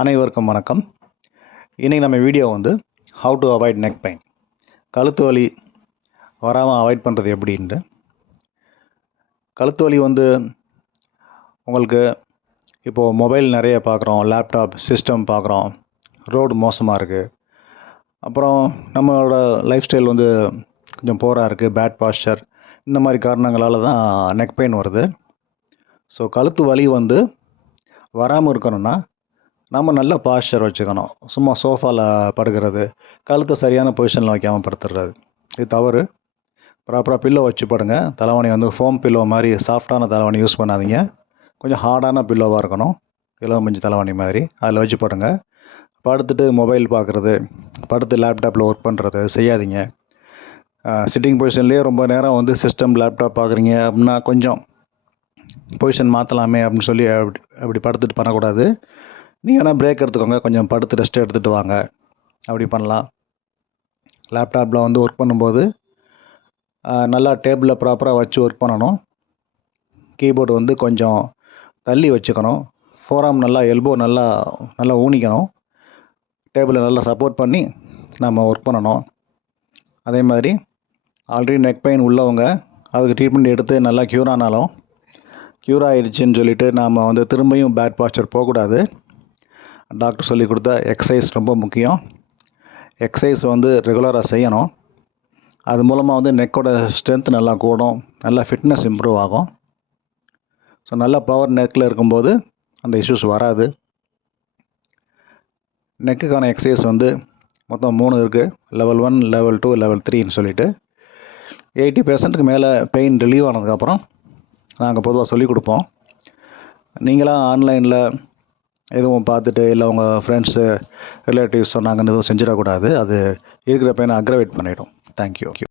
அனைவருக்கும் வணக்கம். இன்றைக்கி நம்ம வீடியோ வந்து how to avoid neck pain, கழுத்து வலி வராமல் அவாய்ட் பண்ணுறது எப்படின்ட்டு. கழுத்து வலி வந்து உங்களுக்கு இப்போது மொபைல் நிறைய பார்க்குறோம், லேப்டாப் சிஸ்டம் பார்க்குறோம், ரோடு மோசமாக இருக்குது, அப்புறம் நம்மளோட லைஃப் ஸ்டைல் வந்து கொஞ்சம் போராக இருக்குது, பேட் பாஸ்டர், இந்த மாதிரி காரணங்களால் தான் நெக் பெயின் வருது. ஸோ கழுத்து வலி வந்து வராமல் இருக்கணும்னா நம்ம நல்ல பாஸ்டர் வச்சுக்கணும். சும்மா சோஃபாவில் படுக்கிறது, கழுத்தை சரியான பொசிஷனில் வைக்காமல் படுத்துடுறது இது தவறு. ப்ராப்பராக பில்லோ வச்சு படுங்க. தலைவாணி வந்து ஃபோம் பில்லோ மாதிரி சாஃப்டான தலைவாணி யூஸ் பண்ணாதீங்க. கொஞ்சம் ஹார்டான பில்லோவாக இருக்கணும், இலவமஞ்சு தலைவாணி மாதிரி. அதில் வச்சு படுங்க. படுத்துட்டு மொபைல் பார்க்குறது, படுத்து லேப்டாப்பில் ஒர்க் பண்ணுறது செய்யாதீங்க. சிட்டிங் பொசிஷன்லேயே ரொம்ப நேரம் வந்து சிஸ்டம் லேப்டாப் பார்க்குறீங்க அப்படின்னா கொஞ்சம் பொசிஷன் மாற்றலாமே அப்படின்னு சொல்லி அப்படி படுத்துட்டு பண்ணக்கூடாது. நீங்கள் வேணால் பிரேக் எடுத்துக்கோங்க, கொஞ்சம் படுத்து ரெஸ்ட் எடுத்துகிட்டு வாங்க, அப்படி பண்ணலாம். லேப்டாப்பில் வந்து ஒர்க் பண்ணும்போது நல்லா டேபிளில் ப்ராப்பராக வச்சு ஒர்க் பண்ணணும். கீபோர்டு வந்து கொஞ்சம் தள்ளி வச்சுக்கணும். ஃபோராம் நல்லா எல்போ நல்லா ஊனிக்கணும். டேபிளை நல்லா சப்போர்ட் பண்ணி நம்ம ஒர்க் பண்ணணும். அதே மாதிரி ஆல்ரெடி நெக் பெயின் உள்ளவங்க அதுக்கு ட்ரீட்மெண்ட் எடுத்து நல்லா க்யூர் ஆனாலும் க்யூர் ஆகிடுச்சின்னு சொல்லிவிட்டு நாம் வந்து திரும்பியும் பேட் பாஸ்டர் போகக்கூடாது. டாக்டர் சொல்லி கொடுத்த எக்ஸசைஸ் ரொம்ப முக்கியம். எக்ஸசைஸ் வந்து ரெகுலராக செய்யணும். அது மூலமாக வந்து நெக்கோட ஸ்ட்ரென்த் நல்லா கூடும், நல்லா ஃபிட்னஸ் இம்ப்ரூவ் ஆகும். ஸோ நல்ல பவர் நெக்கில் இருக்கும்போது அந்த இஷ்யூஸ் வராது. நெக்குக்கான எக்ஸசைஸ் வந்து மொத்தம் 3 இருக்குது. லெவல் 1, லெவல் 2, லெவல் 3ன்னு சொல்லிவிட்டு 80% மேலே பெயின் ரிலீவ் ஆனதுக்கப்புறம் நாங்கள் பொதுவாக சொல்லிக் கொடுப்போம். நீங்களாம் ஆன்லைனில் எதுவும் பார்த்துட்டு இல்லை உங்கள் ஃப்ரெண்ட்ஸு ரிலேட்டிவ்ஸ் சொன்னாங்கன்னு எதுவும் செஞ்சிடக்கூடாது. அது இருக்கிற பெயினை அக்ரவேட் பண்ணிவிடும். தேங்க்யூ.